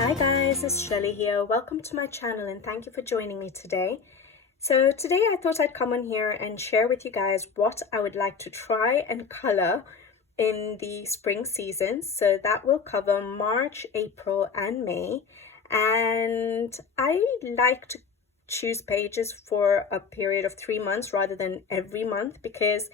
Hi guys, it's Shelly here. Welcome to my channel and thank you for joining me today. So today I thought I'd come on here and share with you guys what I would like to try and color in the spring season. So that will cover March, April and May. And I like to choose pages for a period of 3 months rather than every month because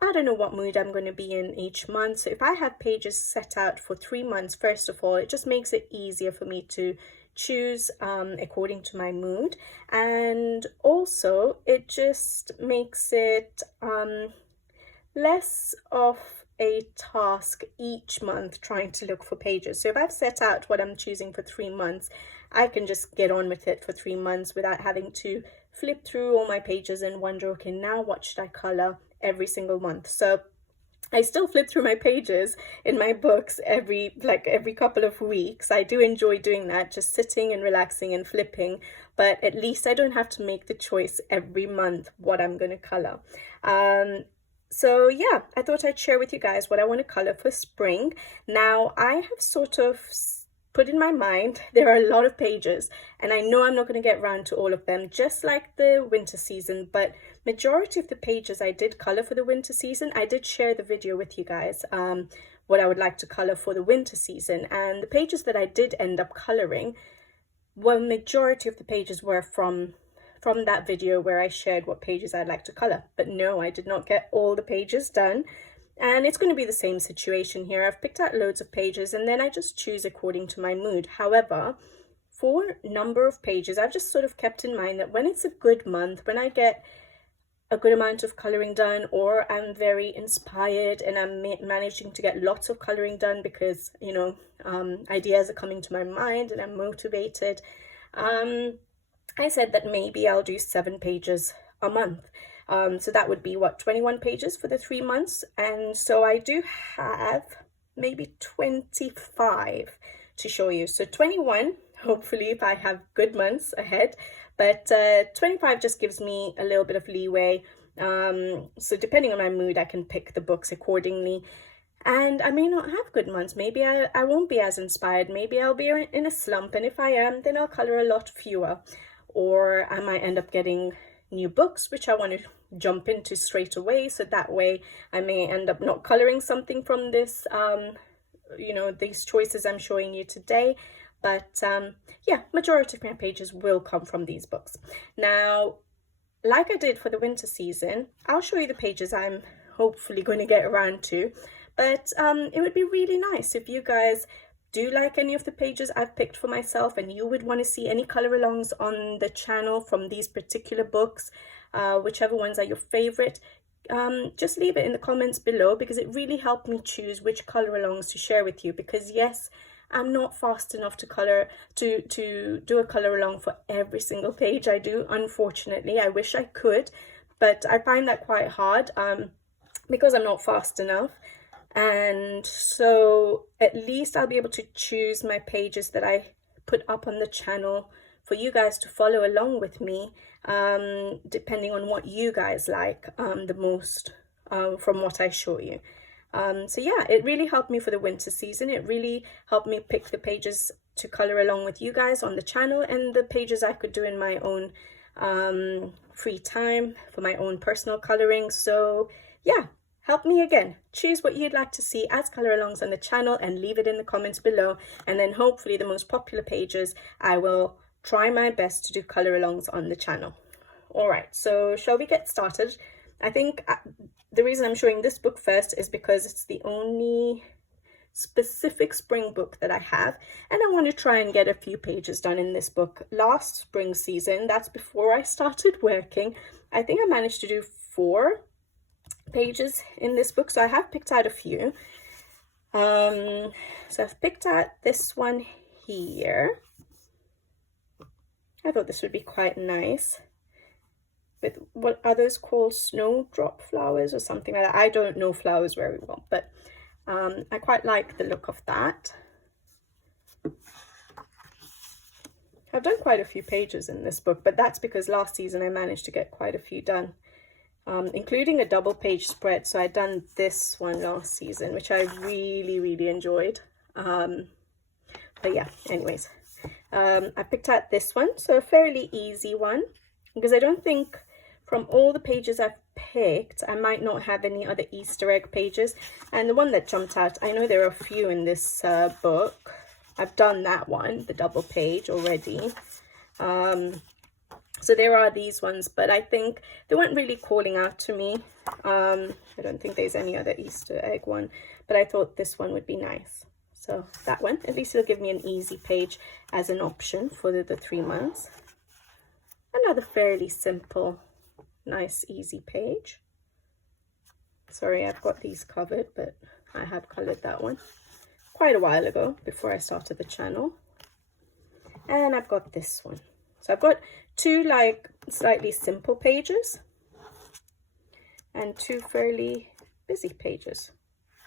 I don't know what mood I'm going to be in each month. So if I have pages set out for 3 months, first of all, it just makes it easier for me to choose according to my mood. And also it just makes it less of a task each month trying to look for pages. So if I've set out what I'm choosing for 3 months, I can just get on with it for 3 months without having to flip through all my pages and wonder, okay, now what should I color every single month. So I still flip through my pages in my books every couple of weeks. I do enjoy doing that, just sitting and relaxing and flipping, but at least I don't have to make the choice every month what I'm going to color. So yeah, I thought I'd share with you guys what I want to color for spring. Now I have sort of put in my mind there are a lot of pages and I know I'm not going to get around to all of them, just like the winter season, but majority of the pages I did color for the winter season. I did share the video with you guys what I would like to color for the winter season, and the pages that I did end up coloring, well, majority of the pages were from that video where I shared what pages I'd like to color. But no, I did not get all the pages done. And it's going to be the same situation here. I've picked out loads of pages and then I just choose according to my mood. However, for number of pages, I've just sort of kept in mind that when it's a good month, when I get a good amount of coloring done, or I'm very inspired and I'm managing to get lots of coloring done because, you know, ideas are coming to my mind and I'm motivated, I said that maybe I'll do 7 pages a month. So that would be what, 21 pages for the 3 months. And so I do have maybe 25 to show you. So 21, hopefully, if I have good months ahead, but 25 just gives me a little bit of leeway. So depending on my mood, I can pick the books accordingly. And I may not have good months. Maybe I won't be as inspired. Maybe I'll be in a slump. And if I am, then I'll color a lot fewer. Or I might end up getting new books which I want to jump into straight away, so that way I may end up not coloring something from this you know, these choices I'm showing you today. But yeah, majority of my pages will come from these books. Now, like I did for the winter season, I'll show you the pages I'm hopefully going to get around to, but it would be really nice if you guys do like any of the pages I've picked for myself and you would want to see any color alongs on the channel from these particular books, whichever ones are your favorite. Just leave it in the comments below because it really helped me choose which color alongs to share with you. Because yes, I'm not fast enough to color to do a color along for every single page I do, unfortunately. I wish I could, but I find that quite hard because I'm not fast enough. And so at least I'll be able to choose my pages that I put up on the channel for you guys to follow along with me, depending on what you guys like the most from what I show you. So yeah, it really helped me for the winter season. It really helped me pick the pages to color along with you guys on the channel and the pages I could do in my own free time for my own personal coloring. So yeah, help me again. Choose what you'd like to see as color alongs on the channel and leave it in the comments below. And then hopefully the most popular pages, I will try my best to do color alongs on the channel. All right, so shall we get started? I think the reason I'm showing this book first is because it's the only specific spring book that I have. And I want to try and get a few pages done in this book. Last spring season, that's before I started working, I think I managed to do 4 pages in this book, so I have picked out a few. So I've picked out this one here. I thought this would be quite nice with what others call snowdrop flowers or something like that. I don't know flowers very well, but I quite like the look of that. I've done quite a few pages in this book, but that's because last season I managed to get quite a few done. Including a double page spread. So I'd done this one last season, which I really enjoyed. But yeah, anyways, I picked out this one, so a fairly easy one, because I don't think from all the pages I've picked, I might not have any other Easter egg pages. And the one that jumped out, I know there are a few in this book. I've done that one, the double page already. So there are these ones, but I think they weren't really calling out to me. I don't think there's any other Easter egg one, but I thought this one would be nice. So that one, at least it'll give me an easy page as an option for the 3 months. Another fairly simple, nice, easy page. Sorry, I've got these covered, but I have colored that one quite a while ago before I started the channel. And I've got this one. So I've got 2 like slightly simple pages and 2 fairly busy pages.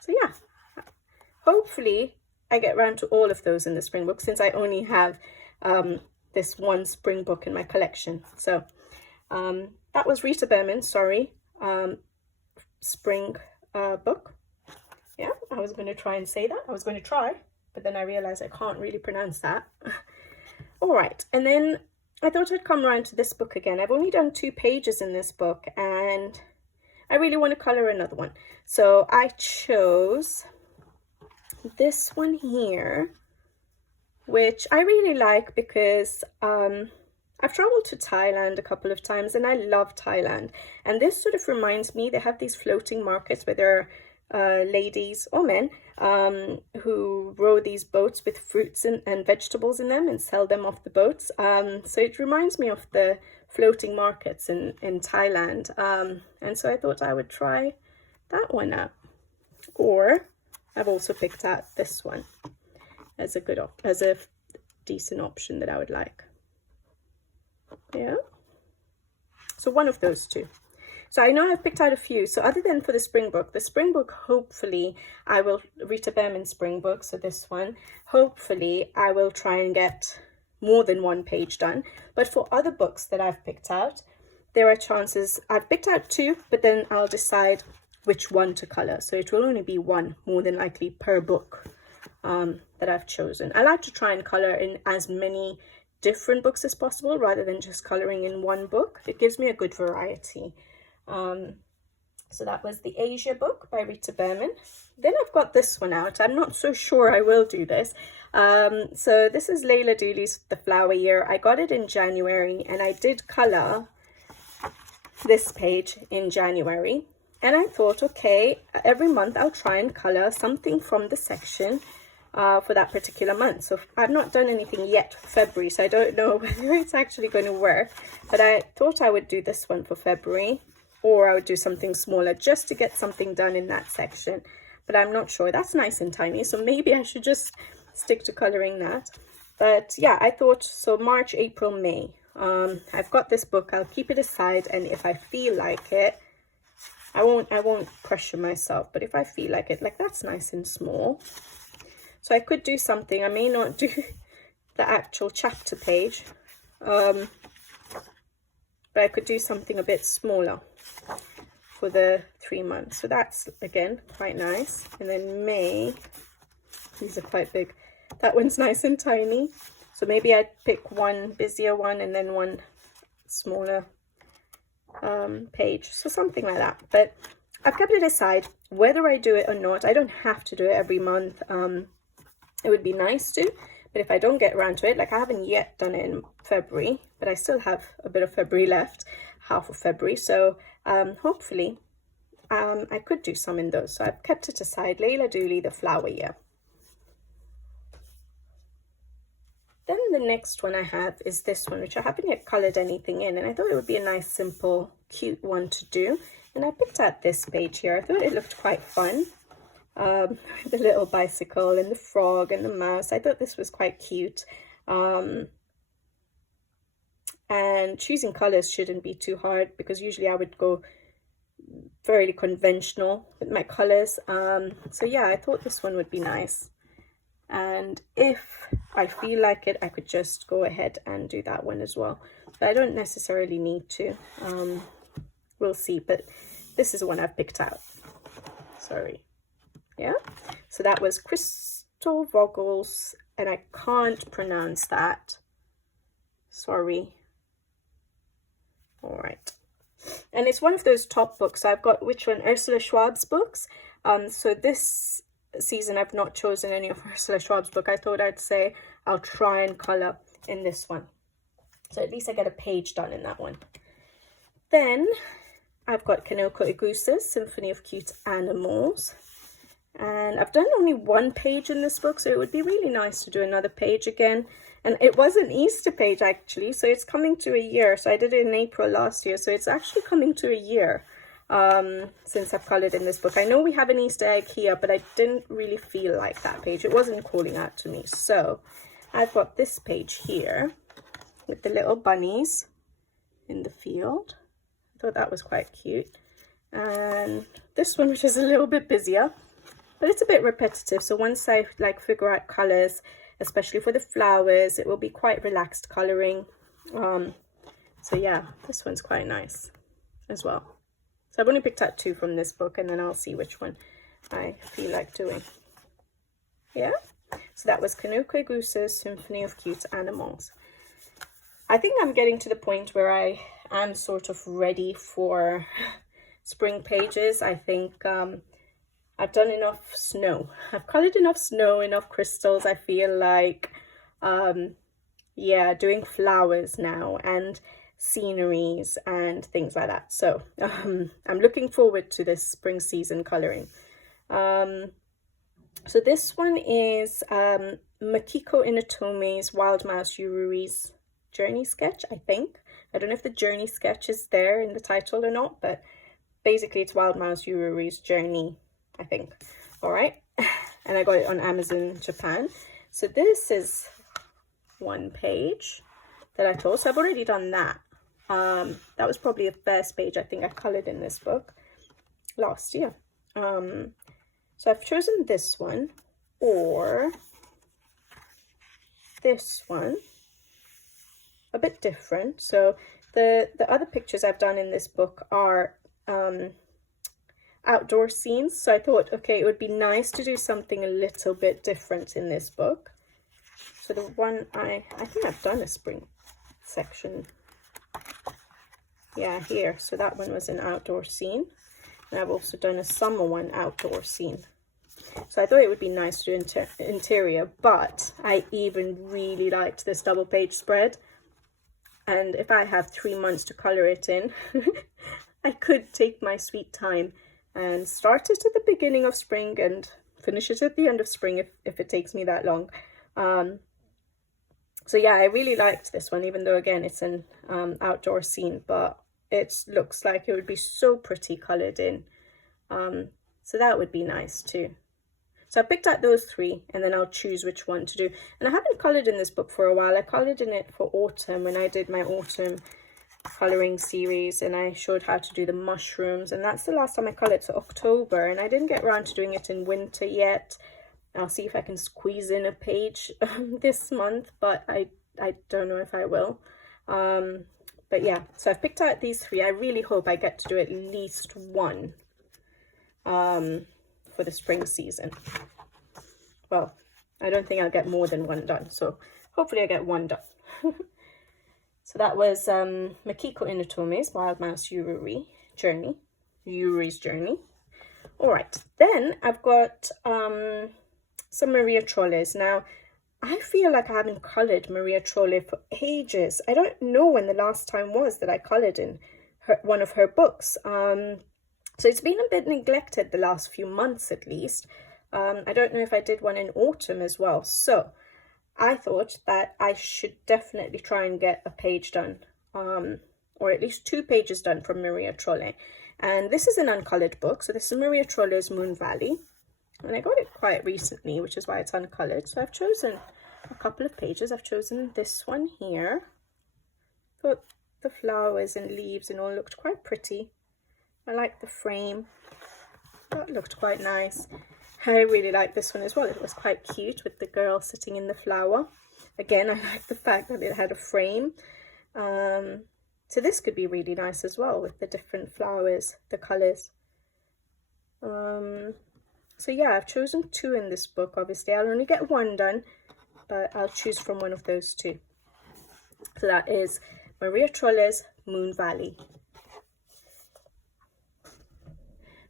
So yeah, hopefully I get around to all of those in the spring book, since I only have this one spring book in my collection. So that was Rita Berman, sorry, spring book. Yeah, I was going to try and say that. I was going to try, but then I realized I can't really pronounce that. All right, and then I thought I'd come around to this book again. I've only done 2 pages in this book, and I really want to color another one. So I chose this one here, which I really like because I've traveled to Thailand a couple of times and I love Thailand. And this sort of reminds me, they have these floating markets where there are ladies or men who row these boats with fruits and vegetables in them and sell them off the boats. So it reminds me of the floating markets in Thailand. And so I thought I would try that one out. Or I've also picked out this one as a decent option that I would like. Yeah. So one of those 2. So I know I've picked out a few. So other than for the spring book, hopefully I will, Rita Berman spring book, so this one, hopefully I will try and get more than 1 page done. But for other books that I've picked out, there are chances, I've picked out 2, but then I'll decide which one to color. So it will only be 1, more than likely, per book that I've chosen. I like to try and color in as many different books as possible rather than just coloring in 1 book. It gives me a good variety. So that was the Asia book by Rita Berman. Then I've got this one out. I'm not so sure I will do this. So this is Layla Dooley's The Flower Year. I got it in January and I did color this page in January. And I thought, okay, every month I'll try and color something from the section for that particular month. So I've not done anything yet for February, so I don't know whether it's actually going to work. But I thought I would do this one for February, or I would do something smaller just to get something done in that section. But I'm not sure. That's nice and tiny, so maybe I should just stick to coloring that. But yeah, I thought, so March, April, May. I've got this book. I'll keep it aside, and if I feel like it, I won't pressure myself, but if I feel like it, like that's nice and small. So I could do something. I may not do the actual chapter page, but I could do something a bit smaller for the 3 months. So that's, again, quite nice. And then May, these are quite big. That one's nice and tiny. So maybe I'd pick 1 busier one and then 1 smaller page, so something like that. But I've kept it aside whether I do it or not. I don't have to do it every month. It would be nice to, but if I don't get around to it, like I haven't yet done it in February, but I still have a bit of February left, half of February, so hopefully I could do some in those. So I've kept it aside. Layla Dooley, The Flower Year. Then the next one I have is this one, which I haven't yet colored anything in, and I thought it would be a nice, simple, cute one to do. And I picked out this page here. I thought it looked quite fun. The little bicycle and the frog and the mouse. I thought this was quite cute. And choosing colors shouldn't be too hard, because usually I would go fairly conventional with my colors. So yeah, I thought this one would be nice. And if I feel like it, I could just go ahead and do that one as well. But I don't necessarily need to. We'll see. But this is the one I've picked out. Sorry. Yeah. So that was Vogels, and I can't pronounce that. Sorry. All right. And it's one of those top books. I've got, which one? Ursula Schwab's books. So this season I've not chosen any of Ursula Schwab's book. I thought I'd say I'll try and colour in this one. So at least I get a page done in that one. Then I've got Canekoi Gooses, Symphony of Cute Animals. And I've done only one page in this book, so it would be really nice to do another page again. And it was an Easter page actually, so it's coming to a year. So I did it in April last year, so it's actually coming to a year since I've coloured in this book. I know we have an Easter egg here, but I didn't really feel like that page. It wasn't calling out to me. So I've got this page here with the little bunnies in the field. I thought that was quite cute. And this one, which is a little bit busier, but it's a bit repetitive. So once I like figure out colours, especially for the flowers, it will be quite relaxed colouring. So yeah, this one's quite nice as well. So I've only picked out 2 from this book, and then I'll see which one I feel like doing. Yeah, so that was Canekoi Gooses, Symphony of Cute Animals. I think I'm getting to the point where I am sort of ready for spring pages. I think I've done enough snow. I've coloured enough snow, enough crystals. I feel like, yeah, doing flowers now and sceneries and things like that. So I'm looking forward to this spring season colouring. So this one is Makiko Inatome's Wild Mouse Uris journey sketch, I think. I don't know if the journey sketch is there in the title or not, but basically it's Wild Mouse Uris journey, I think. All right. And I got it on Amazon Japan. So this is one page that I told. So I've already done that. That was probably the first page I think I coloured in this book last year. So I've chosen this one or this one, a bit different. So the other pictures I've done in this book are outdoor scenes. So I thought, okay, it would be nice to do something a little bit different in this book. So the one I think I've done a spring section. Yeah, here. So that one was an outdoor scene. And I've also done a summer one outdoor scene. So I thought it would be nice to do interior, but I even really liked this double page spread. And if I have 3 months to colour it in, I could take my sweet time and start it at the beginning of spring and finish it at the end of spring if it takes me that long. So yeah, I really liked this one, even though again it's an outdoor scene, but it looks like it would be so pretty coloured in. So that would be nice too. So I picked out those 3 and then I'll choose which one to do. And I haven't coloured in this book for a while. I coloured in it for autumn when I did my autumn colouring series and I showed how to do the mushrooms, and that's the last time I coloured, so October, and I didn't get around to doing it in winter yet. I'll see if I can squeeze in a page this month, but I don't know if I will. But yeah, so I've picked out these 3. I really hope I get to do at least one for the spring season. Well, I don't think I'll get more than one done, so hopefully I get one done. So that was Makiko Inatome's Wild Mouse Uris journey. All right, then I've got some Maria Trolleys. Now, I feel like I haven't coloured Maria Trolley for ages. I don't know when the last time was that I coloured in one of her books. So it's been a bit neglected the last few months at least. I don't know if I did one in autumn as well. So I thought that I should definitely try and get a page done, or at least 2 pages done from Maria Trolley. And this is an uncoloured book. So this is Maria Trolley's Moon Valley. And I got it quite recently, which is why it's uncoloured. So I've chosen a couple of pages. I've chosen this one here. Thought the flowers and leaves and all looked quite pretty. I like the frame. That looked quite nice. I really like this one as well. It was quite cute with the girl sitting in the flower. Again, I like the fact that it had a frame. So this could be really nice as well with the different flowers, the colours. So yeah, I've chosen 2 in this book. Obviously, I'll only get 1 done, but I'll choose from one of those 2. So that is Maria Trolle's Moon Valley.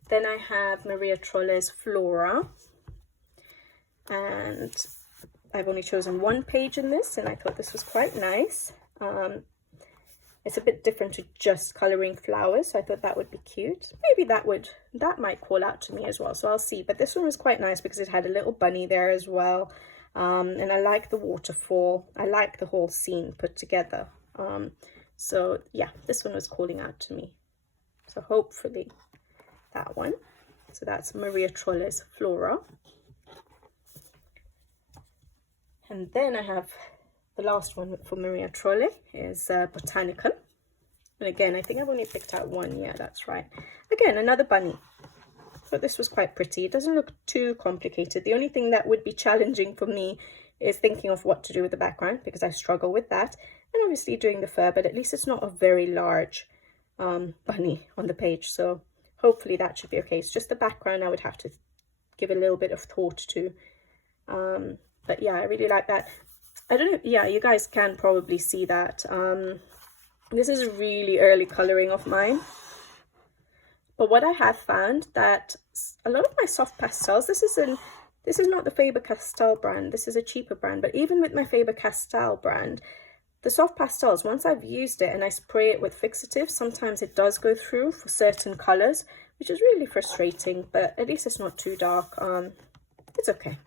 Then I have Maria Trolle's Flora, and I've only chosen 1 page in this, and I thought this was quite nice. It's a bit different to just colouring flowers, so I thought that would be cute. Maybe that might call out to me as well, so I'll see. But this one was quite nice because it had a little bunny there as well, and I like the waterfall. I like the whole scene put together. So yeah, this one was calling out to me. So hopefully that one. So that's Maria Trolle's Flora. And then I have the last one for Maria Trolle is Botanical. And again, I think I've only picked out 1. Yeah, that's right. Again, another bunny. So this was quite pretty. It doesn't look too complicated. The only thing that would be challenging for me is thinking of what to do with the background, because I struggle with that. And obviously doing the fur, but at least it's not a very large bunny on the page. So hopefully that should be okay. It's just the background I would have to give a little bit of thought to. But yeah, I really like that. I don't know, yeah, you guys can probably see that. This is really early colouring of mine. But what I have found that a lot of my soft pastels, this is not the Faber-Castell brand, this is a cheaper brand, but even with my Faber-Castell brand, the soft pastels, once I've used it and I spray it with fixative, sometimes it does go through for certain colours, which is really frustrating, but at least it's not too dark. It's okay.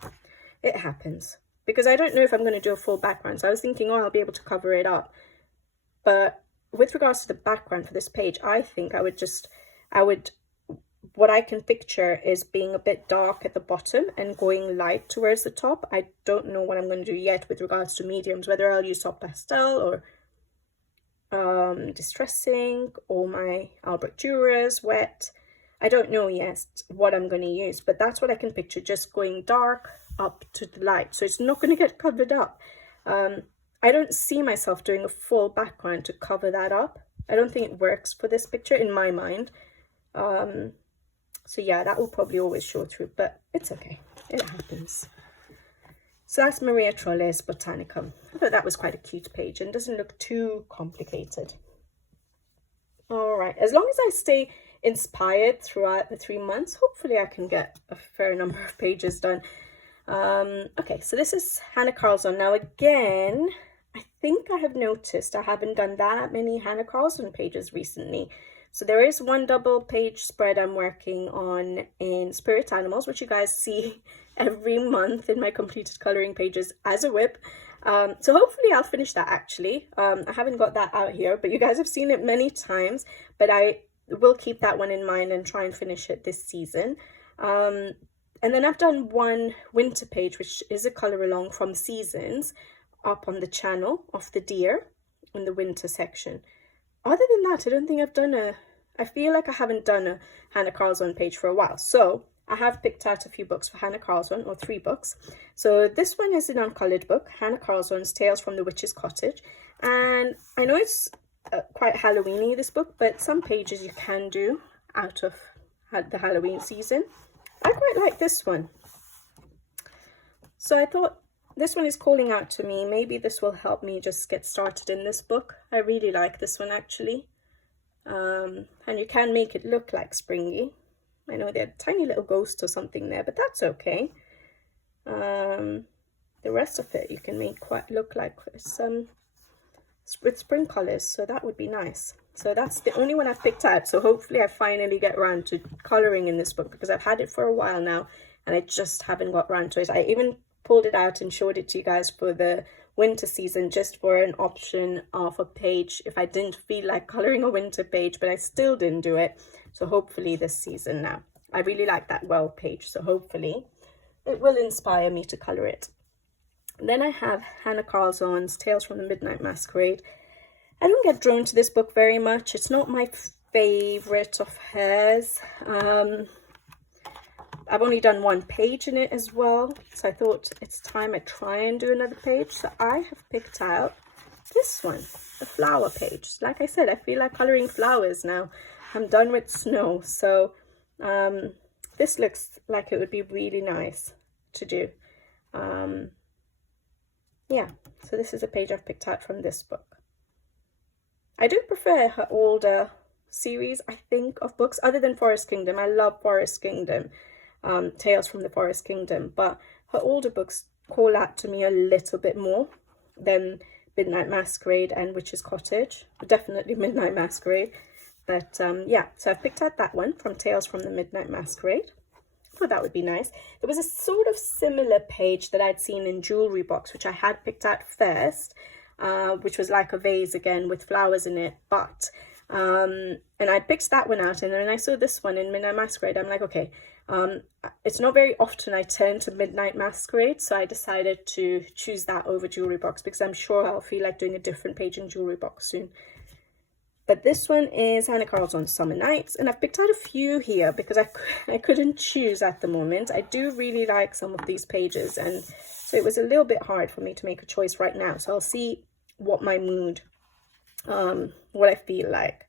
It happens. Because I don't know if I'm going to do a full background. So I was thinking, oh, I'll be able to cover it up. But with regards to the background for this page, I think what I can picture is being a bit dark at the bottom and going light towards the top. I don't know what I'm going to do yet with regards to mediums, whether I'll use soft pastel or distressing or my Albrecht Dürer wet. I don't know yet what I'm going to use, but that's what I can picture, just going dark up to the light. So it's not going to get covered up. I don't see myself doing a full background to cover that up. I don't think it works for this picture in my mind. So yeah, that will probably always show through, but it's okay. It happens. So that's Maria Trolle's Botanical. I thought that was quite a cute page and doesn't look too complicated. All right, as long as I stay inspired throughout the 3 months, hopefully I can get a fair number of pages done. Okay, so this is Hannah Carlson. Now again, I think I have noticed I haven't done that many Hannah Carlson pages recently. So there is 1 double page spread I'm working on in Spirit Animals, which you guys see every month in my completed colouring pages as a whip. So hopefully I'll finish that actually. I haven't got that out here, but you guys have seen it many times, but I will keep that one in mind and try and finish it this season. And then I've done 1 winter page, which is a Colouralong from Seasons, up on the channel of the deer in the winter section. Other than that, I don't think I've done I feel like I haven't done a Hannah Carlson page for a while. So I have picked out a few books for Hannah Carlson, or 3 books. So this one is an uncoloured book, Hannah Carlson's Tales from the Witch's Cottage. And I know it's quite Halloween-y, this book, but some pages you can do out of the Halloween season. I quite like this one. So I thought this one is calling out to me. Maybe this will help me just get started in this book. I really like this one actually. And you can make it look like springy. I know there are tiny little ghosts or something there, but that's okay. The rest of it you can make look like some with spring colours, so that would be nice. So that's the only one I've picked out. So hopefully I finally get around to colouring in this book, because I've had it for a while now and I just haven't got around to it. I even pulled it out and showed it to you guys for the winter season, just for an option of a page if I didn't feel like colouring a winter page, but I still didn't do it. So hopefully this season now. I really like that well page, so hopefully it will inspire me to colour it. And then I have Hannah Carlson's Tales from the Midnight Masquerade. I don't get drawn to this book very much. It's not my favourite of hers. I've only done 1 page in it as well, so I thought it's time I try and do another page. So I have picked out this one, the flower page. Like I said, I feel like colouring flowers now. I'm done with snow, so this looks like it would be really nice to do. Yeah, so this is a page I've picked out from this book. I do prefer her older series, I think, of books, other than Forest Kingdom. I love Forest Kingdom, Tales from the Forest Kingdom, but her older books call out to me a little bit more than Midnight Masquerade and Witch's Cottage. Definitely Midnight Masquerade. But yeah, so I've picked out that one from Tales from the Midnight Masquerade. I thought that would be nice. There was a sort of similar page that I'd seen in Jewelry Box, which I had picked out first, which was like a vase again with flowers in it. But and I picked that one out, and then I saw this one in Midnight Masquerade. I'm like, okay, it's not very often I turn to Midnight Masquerade, so I decided to choose that over Jewelry Box because I'm sure I'll feel like doing a different page in Jewelry Box soon. But this one is Hannah Carlson's Summer Nights, and I've picked out a few here because I couldn't choose at the moment. I do really like some of these pages, and so it was a little bit hard for me to make a choice right now. So I'll see what my mood, what I feel like.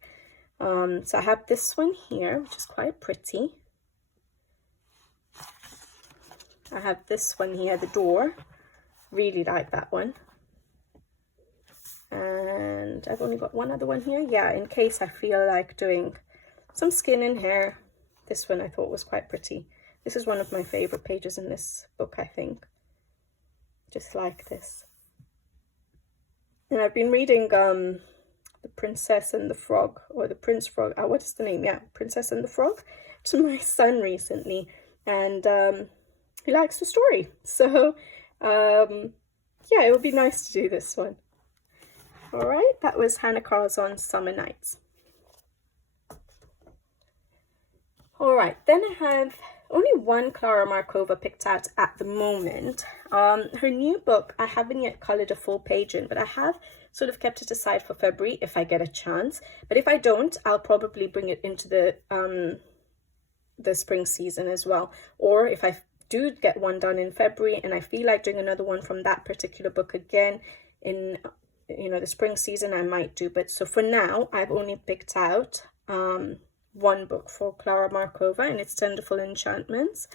So I have this one here, which is quite pretty. I have this one here, The Door. Really like that one. And I've only got one other one here. Yeah, in case I feel like doing some skin and hair. This one I thought was quite pretty. This is one of my favorite pages in this book, I think. Just like this. And I've been reading The Princess and the Frog, or The Prince Frog. What is the name? Yeah, Princess and the Frog, to my son recently. And he likes the story. So, yeah, it would be nice to do this one. All right, that was Hannah Carlson's Summer Nights. All right, then I have only one Clara Markova picked out at the moment. Her new book, I haven't yet coloured a full page in, but I have sort of kept it aside for February if I get a chance. But if I don't, I'll probably bring it into the spring season as well. Or if I do get one done in February and I feel like doing another one from that particular book again in the spring season, I might do. But so for now, I've only picked out one book for Clara Markova, and it's Tenderful Enchantments.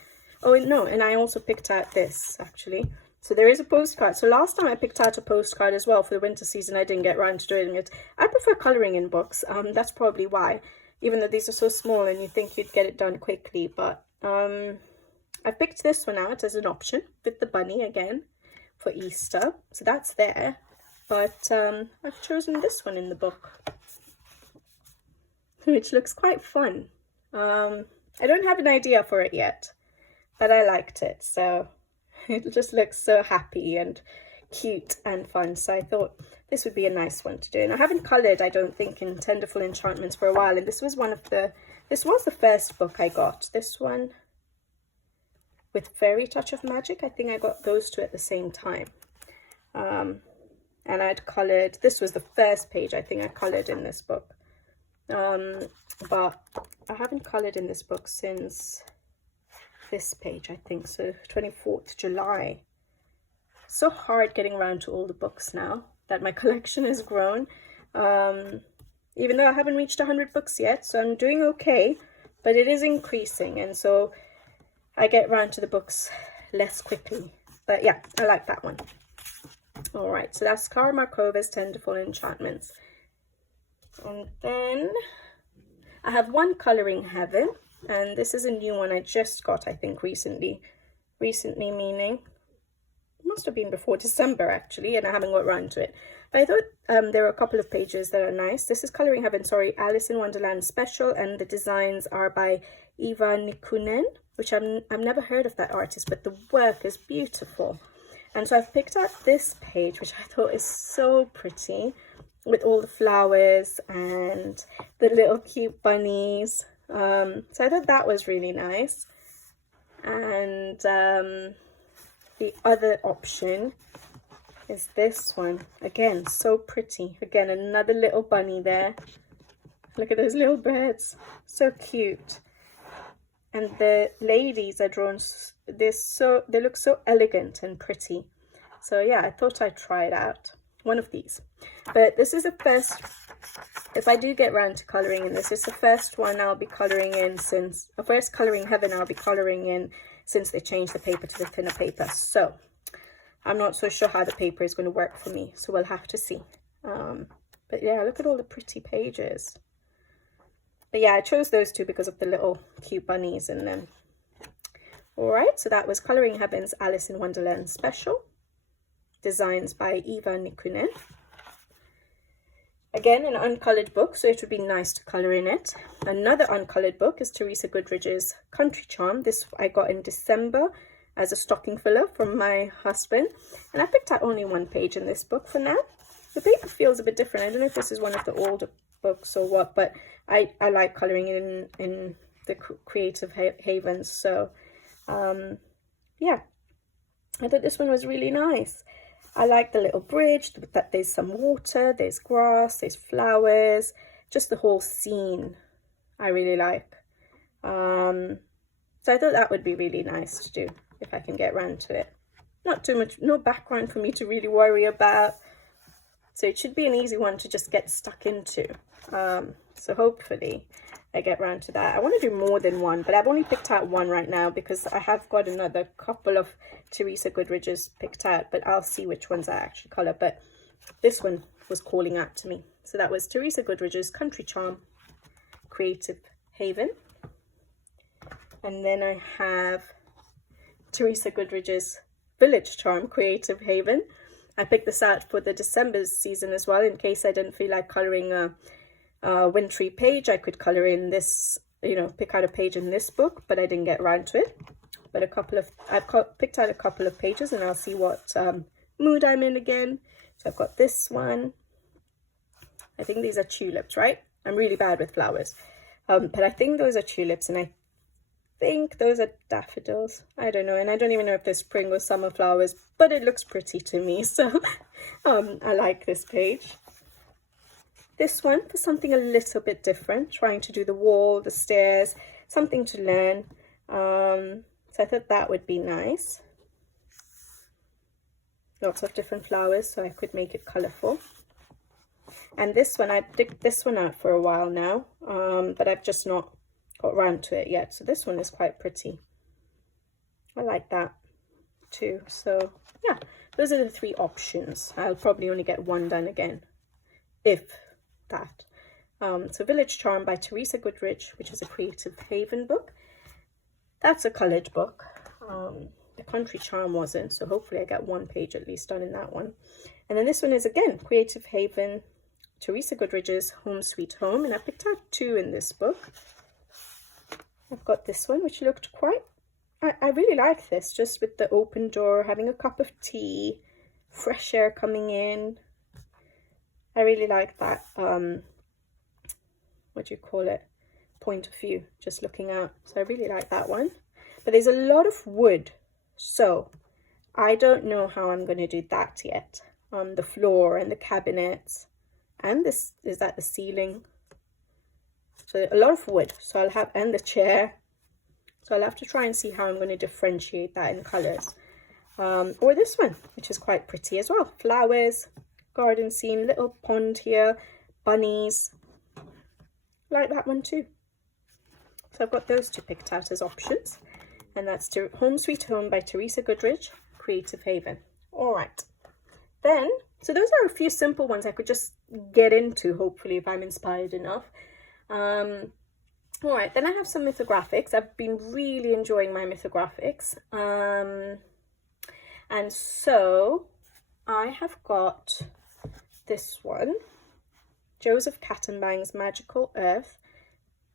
Oh no, and I also picked out this actually. So there is a postcard. So last time I picked out a postcard as well for the winter season. I didn't get around to doing it. I prefer colouring in books. That's probably why, even though these are so small and you think you'd get it done quickly. But I picked this one out as an option with the bunny again for Easter. So that's there. But I've chosen this one in the book, which looks quite fun. I don't have an idea for it yet, but I liked it. So it just looks so happy and cute and fun. So I thought this would be a nice one to do. And I haven't coloured, I don't think, in Tenderful Enchantments for a while. And this was this was the first book I got. This one with Fairy Touch of Magic. I think I got those two at the same time. And I'd coloured, this was the first page I think I coloured in this book. But I haven't coloured in this book since this page, I think, so 24th July. So hard getting around to all the books now that my collection has grown. Even though I haven't reached 100 books yet, so I'm doing okay, but it is increasing, and so I get around to the books less quickly. But yeah, I like that one. All right, so that's Clara Markova's Tenderful Enchantments. And then I have one Colouring Heaven, and this is a new one I just got, I think, recently. Recently meaning, it must have been before December, actually, and I haven't got around to it. But I thought there are a couple of pages that are nice. This is Colouring Heaven, sorry, Alice in Wonderland Special, and the designs are by Eva Nikunen, which I've never heard of that artist, but the work is beautiful. And so I've picked out this page, which I thought is so pretty, with all the flowers and the little cute bunnies. So I thought that was really nice. And the other option is this one. Again, so pretty. Again, another little bunny there. Look at those little birds. So cute. And the ladies are drawn, they look so elegant and pretty. So yeah, I thought I'd try it out. one of these. But this is the first, if I do get round to colouring in this, it's the first one I'll be colouring in since, the first Colouring Heaven I'll be colouring in since they changed the paper to the thinner paper. So I'm not so sure how the paper is going to work for me, so we'll have to see. But yeah, look at all the pretty pages. But yeah, I chose those two because of the little cute bunnies in them. Alright, so that was Colouring Heaven's Alice in Wonderland Special. Designs by Eva Nikunen. Again, an uncoloured book, so it would be nice to colour in it. Another uncoloured book is Teresa Goodridge's Country Charm. This I got in December as a stocking filler from my husband. And I picked out only one page in this book for now. The paper feels a bit different. I don't know if this is one of the older books or what, but I like colouring in the Creative Havens. So, yeah, I thought this one was really nice. I like the little bridge, that there's some water, there's grass, there's flowers, just the whole scene I really like. So I thought that would be really nice to do if I can get around to it. Not too much, no background for me to really worry about. So it should be an easy one to just get stuck into. So hopefully I get round to that. I want to do more than one, but I've only picked out one right now because I have got another couple of Teresa Goodridge's picked out, but I'll see which ones I actually colour. But this one was calling out to me. So that was Teresa Goodridge's Country Charm, Creative Haven. And then I have Teresa Goodridge's Village Charm, Creative Haven. I picked this out for the December season as well, in case I didn't feel like colouring a wintry page. I could colour in this, you know, pick out a page in this book, but I didn't get around to it. But I've picked out a couple of pages, and I'll see what mood I'm in again. So I've got this one. I think these are tulips, right? I'm really bad with flowers. But I think those are tulips, and I think those are daffodils. I don't know, and I don't even know if they're spring or summer flowers, but it looks pretty to me. So I like this page. This one for something a little bit different, trying to do the wall, the stairs, something to learn. So I thought that would be nice. Lots of different flowers, so I could make it colourful. And this one, I picked this one out for a while now, but I've just not got around to it yet. So this one is quite pretty. I like that too. So yeah, those are the three options. I'll probably only get one done again, if that. So Village Charm by Teresa Goodridge, which is a Creative Haven book. That's a coloured book. The Country Charm wasn't, so hopefully I get one page at least done in that one. And then this one is again Creative Haven, Teresa Goodridge's Home Sweet Home, and I picked out two in this book. I've got this one, which looked quite, I really like this, just with the open door, having a cup of tea, fresh air coming in. I really like that, what do you call it, point of view, just looking out. So I really like that one. But there's a lot of wood, so I don't know how I'm going to do that yet. The floor and the cabinets, and this, is that the ceiling? So a lot of wood, so I'll have, and the chair. So I'll have to try and see how I'm going to differentiate that in colours. Or this one, which is quite pretty as well. Flowers, garden scene, little pond here, bunnies. Like that one too. So I've got those two picked out as options. And that's Home Sweet Home by Teresa Goodridge, Creative Haven. All right. Then, so those are a few simple ones I could just get into, hopefully, if I'm inspired enough. All right, then I have some mythographics. I've been really enjoying my mythographics. And so I have got this one, Joseph Cattenbang's Magical Earth,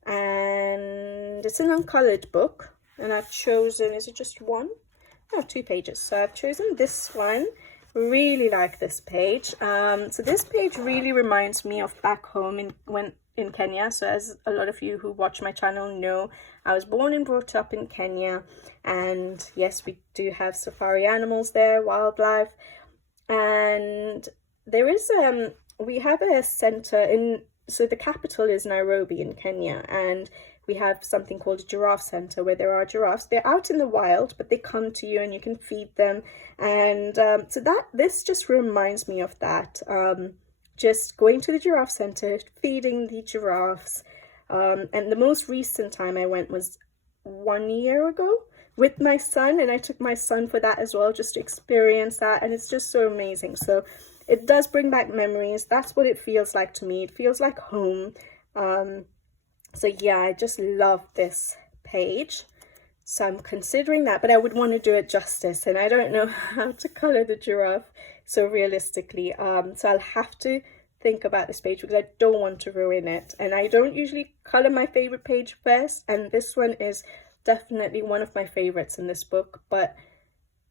and it's an uncoloured book, and I've chosen, is it just one? No, 2 pages. So I've chosen this one. Really like this page. So this page really reminds me of back home in Kenya. So as a lot of you who watch my channel know, I was born and brought up in Kenya, and yes, we do have safari animals there, wildlife, and there is we have a center in, so the capital is Nairobi in Kenya, and we have something called a giraffe center where there are giraffes. They're out in the wild, but they come to you and you can feed them. And so this just reminds me of that. Just going to the giraffe center, feeding the giraffes. And the most recent time I went was 1 year ago with my son, and I took my son for that as well, just to experience that, and it's just so amazing. So it does bring back memories. That's what it feels like to me. It feels like home. So yeah, I just love this page. So I'm considering that, but I would want to do it justice, and I don't know how to color the giraffe so realistically. So I'll have to think about this page because I don't want to ruin it. And I don't usually color my favorite page first, and this one is definitely one of my favorites in this book, but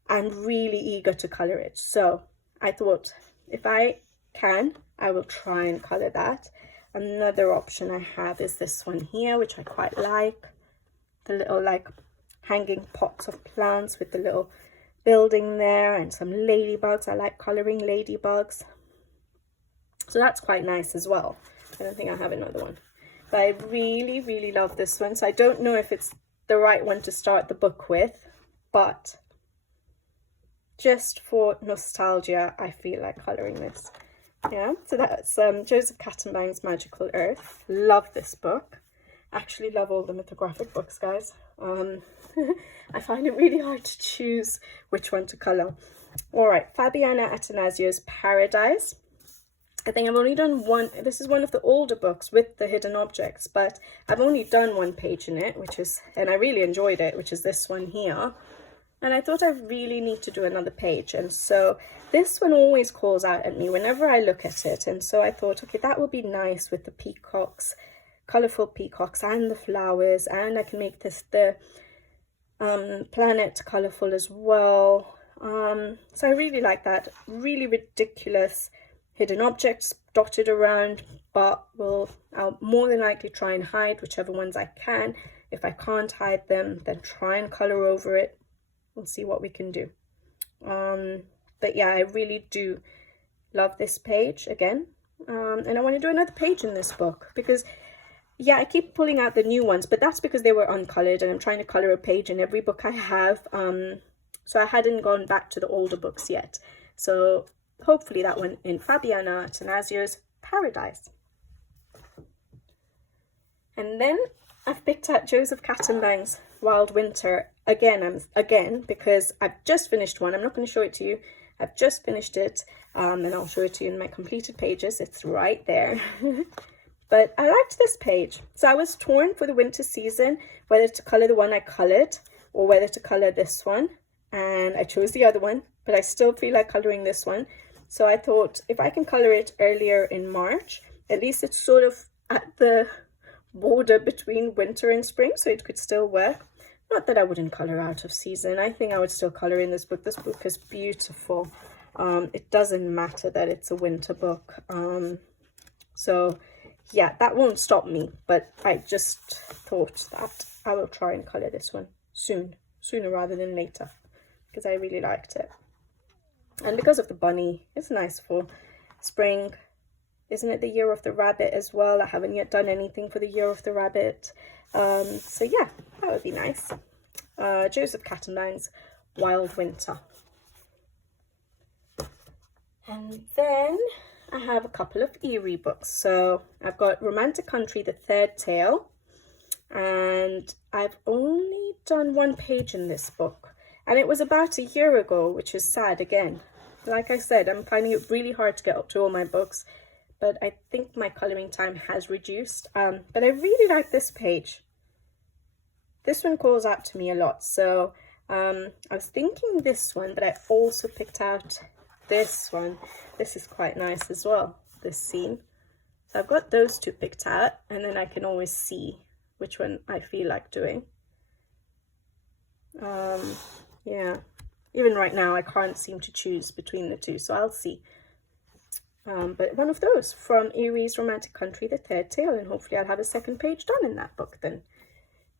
I'm really eager to color it. So I thought if I can, I will try and color that. Another option I have is this one here, which I quite like. The little like hanging pots of plants with the little building there and some ladybugs. I like coloring ladybugs. So that's quite nice as well. I don't think I have another one. But I really, really love this one. So I don't know if it's the right one to start the book with, but just for nostalgia, I feel like coloring this. Yeah, so that's Joseph Cattenbang's Magical Earth. Love this book. Actually love all the mythographic books, guys. I find it really hard to choose which one to colour. All right, Fabianas Paradise. I think I've only done one. This is one of the older books with the hidden objects, but I've only done one page in it, which is, and I really enjoyed it, which is this one here. And I thought I really need to do another page. And so this one always calls out at me whenever I look at it. And so I thought, okay, that will be nice with the peacocks, colourful peacocks and the flowers. And I can make this the planet colourful as well. So I really like that. Really ridiculous hidden objects dotted around, but I'll more than likely try and hide whichever ones I can. If I can't hide them, then try and colour over it. We'll see what we can do. But yeah, I really do love this page again. And I want to do another page in this book because, yeah, I keep pulling out the new ones, but that's because they were uncolored and I'm trying to color a page in every book I have. So I hadn't gone back to the older books yet. So hopefully that one in Fabianas Paradise. And then I've picked out Joseph Cattenbang's Wild Winter again because I've just finished one. I'm not going to show it to you. I've just finished it, and I'll show it to you in my completed pages. It's right there. But I liked this page. So I was torn for the winter season whether to color the one I colored or whether to color this one, and I chose the other one, but I still feel like coloring this one. So I thought if I can color it earlier in March, at least it's sort of at the border between winter and spring, so it could still work. Not that I wouldn't color out of season. I think I would still color in this book. This book is beautiful. It doesn't matter that it's a winter book. So yeah, that won't stop me, but I just thought that I will try and color this one sooner rather than later, because I really liked it. And because of the bunny, it's nice for spring. Isn't it the year of the rabbit as well? I haven't yet done anything for the year of the rabbit. So yeah, that would be nice. Joseph Cattenbang's Wild Winter. And then I have a couple of Eeries books. So I've got Romantic Country, the third tale. And I've only done one page in this book. And it was about a year ago, which is sad again. Like I said, I'm finding it really hard to get up to all my books. But I think my colouring time has reduced. But I really like this page. This one calls out to me a lot. So I was thinking this one, but I also picked out this one. This is quite nice as well, this scene. So I've got those two picked out, and then I can always see which one I feel like doing. Yeah, even right now I can't seem to choose between the two, so I'll see. But one of those from Eeries Romantic Country, the third tale, and hopefully I'll have a second page done in that book then.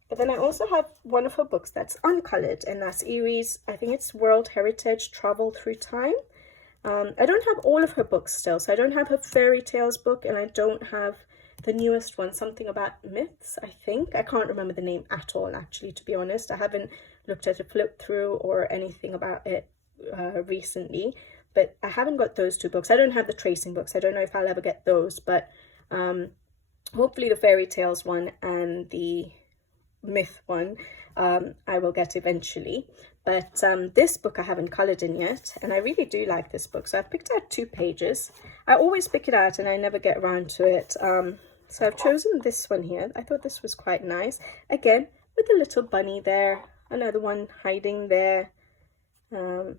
But then I also have one of her books that's uncoloured, and that's Eeries, I think it's World Heritage Travel Through Time. I don't have all of her books still, so I don't have her fairy tales book, and I don't have the newest one, something about myths, I think. I can't remember the name at all, actually, to be honest. I haven't looked at a flip through or anything about it recently, but I haven't got those two books. I don't have the tracing books. I don't know if I'll ever get those, but hopefully the fairy tales one and the myth one I will get eventually. But this book I haven't coloured in yet, and I really do like this book. So I've picked out 2 pages. I always pick it out and I never get around to it. So I've chosen this one here. I thought this was quite nice. Again, with a little bunny there, another one hiding there. I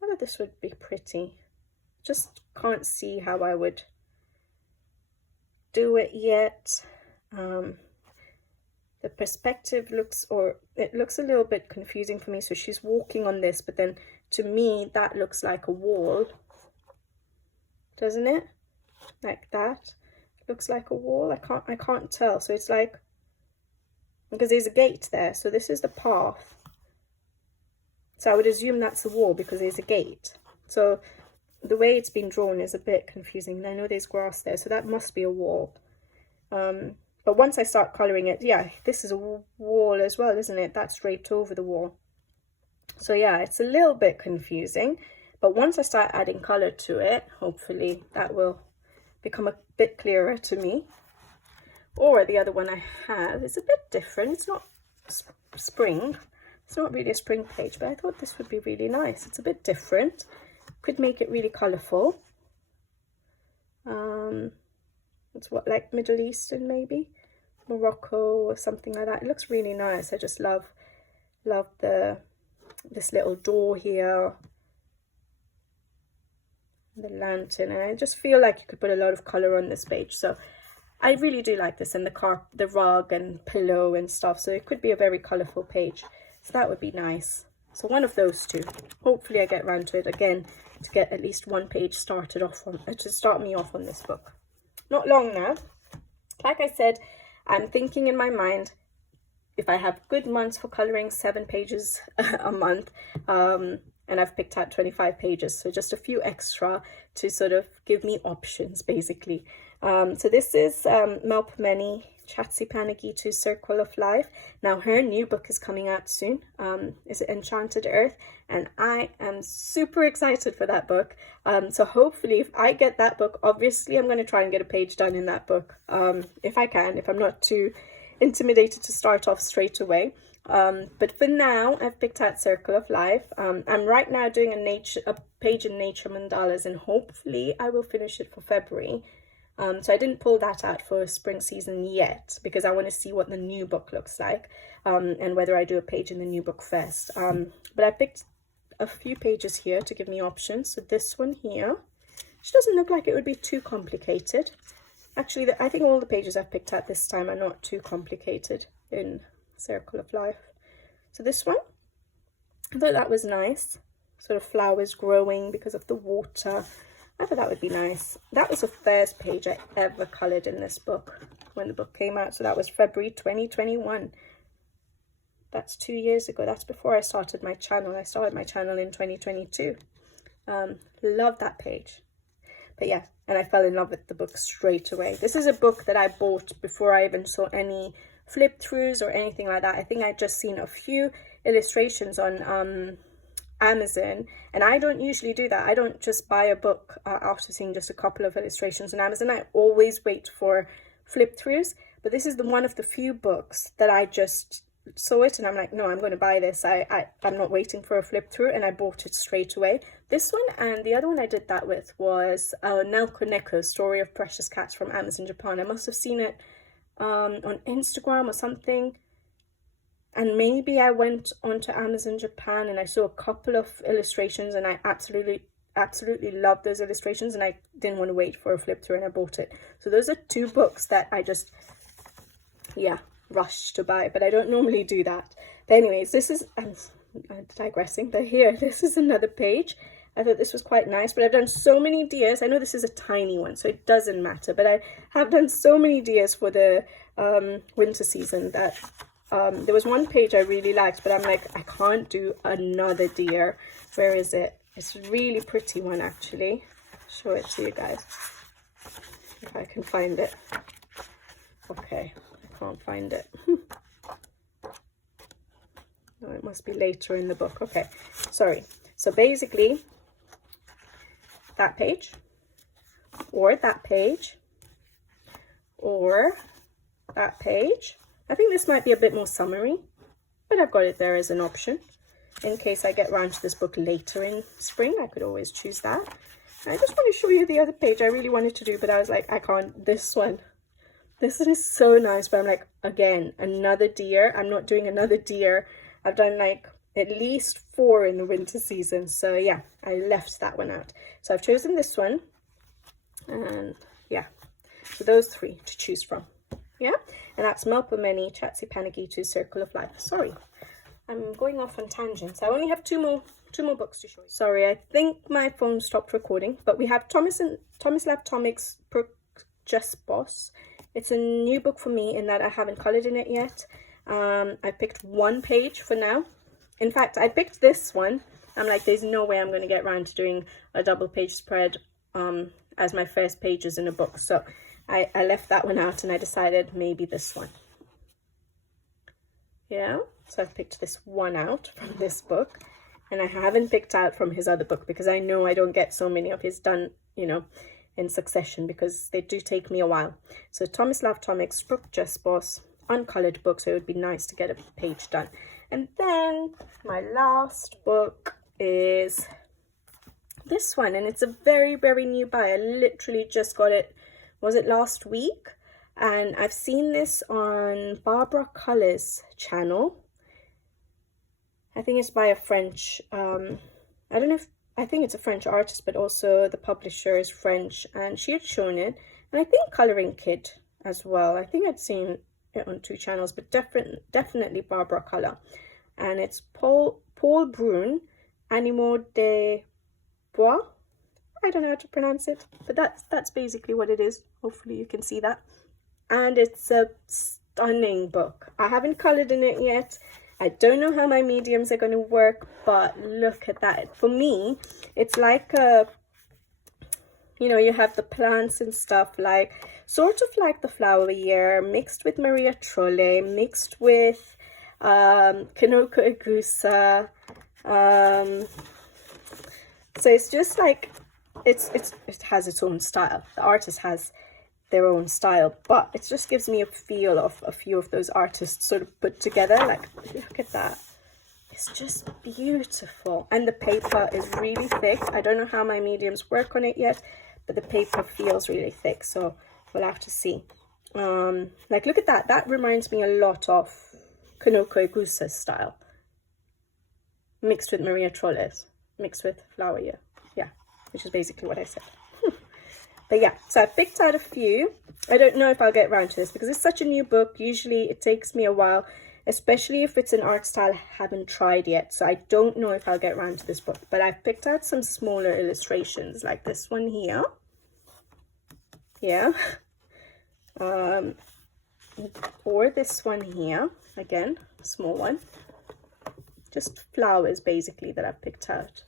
thought this would be pretty. Just can't see how I would do it yet. The perspective looks a little bit confusing for me. So she's walking on this, but then to me that looks like a wall, doesn't it? Like that looks like a wall. I can't tell. So it's like, because there's a gate there, so this is the path, so I would assume that's the wall because there's a gate. So the way it's been drawn is a bit confusing, and I know there's grass there, so that must be a wall. But once I start colouring it, yeah, this is a wall as well, isn't it? That's draped over the wall. So yeah, it's a little bit confusing, but once I start adding colour to it, hopefully that will become a bit clearer to me. Or the other one I have is a bit different. It's not spring. It's not really a spring page, but I thought this would be really nice. It's a bit different. Could make it really colourful. It's what, like Middle Eastern maybe, Morocco or something like that. It looks really nice. I just love this little door here, the lantern, and I just feel like you could put a lot of colour on this page. So I really do like this, and the rug and pillow and stuff. So it could be a very colourful page. So that would be nice. So one of those 2. Hopefully I get around to it again to get at least 1 page started off on, to start me off on this book. Not long now. Like I said, I'm thinking in my mind, if I have good months for colouring, 7 pages a month, and I've picked out 25 pages, so just a few extra to sort of give me options, basically. So this is Melpomene Chatsipanagitu's Circle of Life. Now her new book is coming out soon. Is it Enchanted Earth? And I am super excited for that book. So hopefully if I get that book, obviously I'm going to try and get a page done in that book, if I can, if I'm not too intimidated to start off straight away. But for now, I've picked out Circle of Life. I'm right now doing a page in Nature Mandalas, and hopefully I will finish it for February. So I didn't pull that out for spring season yet because I want to see what the new book looks like, and whether I do a page in the new book first. But I picked a few pages here to give me options. So this one here, which doesn't look like it would be too complicated. Actually, I think all the pages I've picked out this time are not too complicated in Circle of Life. So this one, I thought that was nice. Sort of flowers growing because of the water. I thought that would be nice. That was the first page I ever coloured in this book when the book came out. So that was February 2021. That's 2 years ago. That's before I started my channel. I started my channel in 2022. Love that page. But yeah, and I fell in love with the book straight away. This is a book that I bought before I even saw any flip throughs or anything like that. I think I'd just seen a few illustrations on Amazon, and I don't usually do that. I don't just buy a book after seeing just a couple of illustrations on Amazon. I always wait for flip throughs, but this is one of the few books that I just saw it and I'm like, no, I'm going to buy this. I'm not waiting for a flip through, and I bought it straight away. This one, and the other one I did that with was Nelko Neko's Story of Precious Cats from Amazon Japan. I must have seen it on Instagram or something, and maybe I went onto Amazon Japan and I saw a couple of illustrations, and I absolutely loved those illustrations, and I didn't want to wait for a flip through, and I bought it. So those are 2 books that I just, yeah, rushed to buy, but I don't normally do that. But anyways, this is, I'm digressing, but here, this is another page. I thought this was quite nice, but I've done so many dias. I know this is a tiny one, so it doesn't matter, but I have done so many dias for the winter season that there was one page I really liked, but I'm like, I can't do another deer. Where is it? It's a really pretty one, actually. I'll show it to you guys if I can find it. Okay, I can't find it. No, it must be later in the book. Okay, sorry. So basically, that page, or that page, or that page. I think this might be a bit more summary, but I've got it there as an option. In case I get around to this book later in spring, I could always choose that. I just want to show you the other page I really wanted to do, but I was like, I can't. This one is so nice, but I'm like, again, another deer. I'm not doing another deer. I've done like at least 4 in the winter season. So yeah, I left that one out. So I've chosen this one. And yeah, so those 3 to choose from. Yeah, and that's Melpomene, Chatsi Panagitu, Circle of Life. Sorry, I'm going off on tangents. I only have two more books to show you. Sorry, I think my phone stopped recording, but we have Thomas Love Tomic's Brook Just Boss. It's a new book for me in that I haven't colored in it yet. I picked 1 page for now. In fact, I picked this one. I'm like, there's no way I'm going to get around to doing a double page spread as my first pages in a book. So I left that one out and I decided maybe this one. Yeah, so I've picked this one out from this book. And I haven't picked out from his other book because I know I don't get so many of his done, you know, in succession because they do take me a while. So Thomas Love Tomic's Brook Just Boss, uncolored book, so it would be nice to get a page done. And then my last book is this one, and it's a very, very new buy. I literally just got it, was it last week? And I've seen this on Barbara Color's channel. I think it's by a French, I don't know if, I think it's a French artist, but also the publisher is French, and she had shown it. And I think Coloring Kid as well. I think I'd seen it on 2 channels, but definitely Barbara Color. And it's Paul Brun, Animaux de Bois. I don't know how to pronounce it, but that's basically what it is. Hopefully you can see that. And it's a stunning book. I haven't colored in it yet. I don't know how my mediums are going to work, but look at that. For me, it's like a, you know, you have the plants and stuff, like sort of like the flower year, mixed with Maria Trolley, mixed with Canekoi Gooses. So it's just like, it has its own style. The artist has their own style, but it just gives me a feel of a few of those artists sort of put together. Like, look at that. It's just beautiful. And the paper is really thick. I don't know how my mediums work on it yet, but the paper feels really thick, so we'll have to see. Like, look at that. That reminds me a lot of Canekoi Gooses style, mixed with Maria Trolley's, mixed with Flower Year. Yeah, which is basically what I said. But yeah, so I picked out a few. I don't know if I'll get around to this because it's such a new book. Usually it takes me a while, especially if it's an art style I haven't tried yet. So I don't know if I'll get around to this book. But I've picked out some smaller illustrations like this one here. Yeah. Or this one here. Again, small one. Just flowers basically that I've picked out.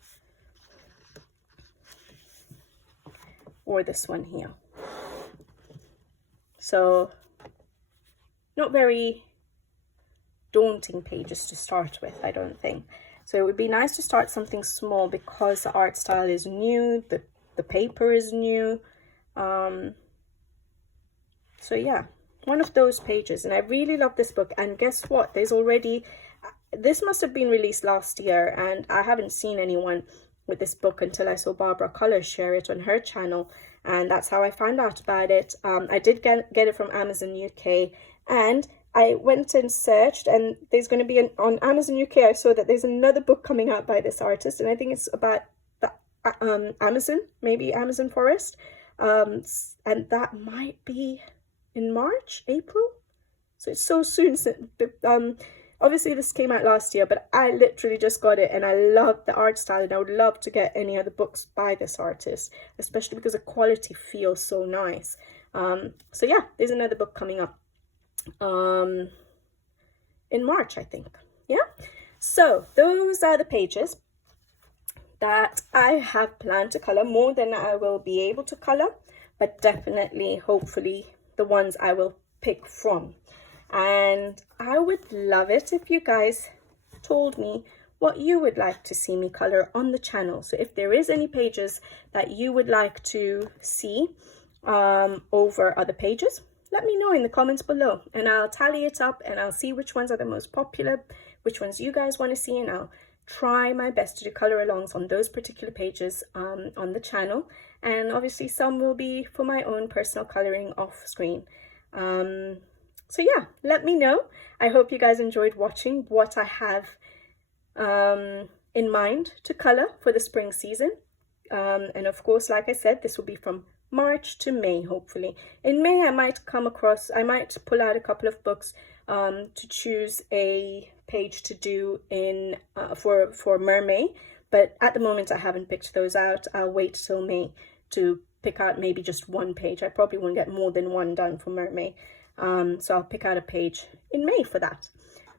Or this one here. So not very daunting pages to start with, I don't think. So it would be nice to start something small because the art style is new, the paper is new. So yeah, one of those pages. And I really love this book. And guess what? There's already, this must have been released last year, and I haven't seen anyone with this book until I saw Barbara Color share it on her channel, and that's how I found out about it. I did get it from Amazon UK, and I went and searched, and there's going to be on Amazon UK, I saw that there's another book coming out by this artist, and I think it's about the Amazon, maybe Amazon forest, and that might be in March, April, so it's so soon. Obviously this came out last year, but I literally just got it and I love the art style, and I would love to get any other books by this artist, especially because the quality feels so nice. So yeah, there's another book coming up in March, I think. Yeah, so those are the pages that I have planned to color, more than I will be able to color, but definitely, hopefully, the ones I will pick from. And I would love it if you guys told me what you would like to see me color on the channel. So if there is any pages that you would like to see over other pages, let me know in the comments below, and I'll tally it up and I'll see which ones are the most popular, which ones you guys want to see, and I'll try my best to do color alongs on those particular pages on the channel. And obviously some will be for my own personal coloring off screen. So yeah, let me know. I hope you guys enjoyed watching what I have in mind to color for the spring season. And of course, like I said, this will be from March to May, hopefully. In May, I might pull out a couple of books to choose a page to do in for Mermaid, but at the moment I haven't picked those out. I'll wait till May to pick out maybe just one page. I probably won't get more than one done for Mermaid. So I'll pick out a page in May for that.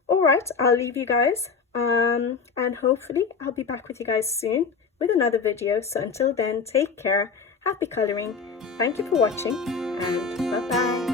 All right, I'll leave you guys, and hopefully I'll be back with you guys soon with another video. So until then, take care, happy coloring, thank you for watching, and bye bye.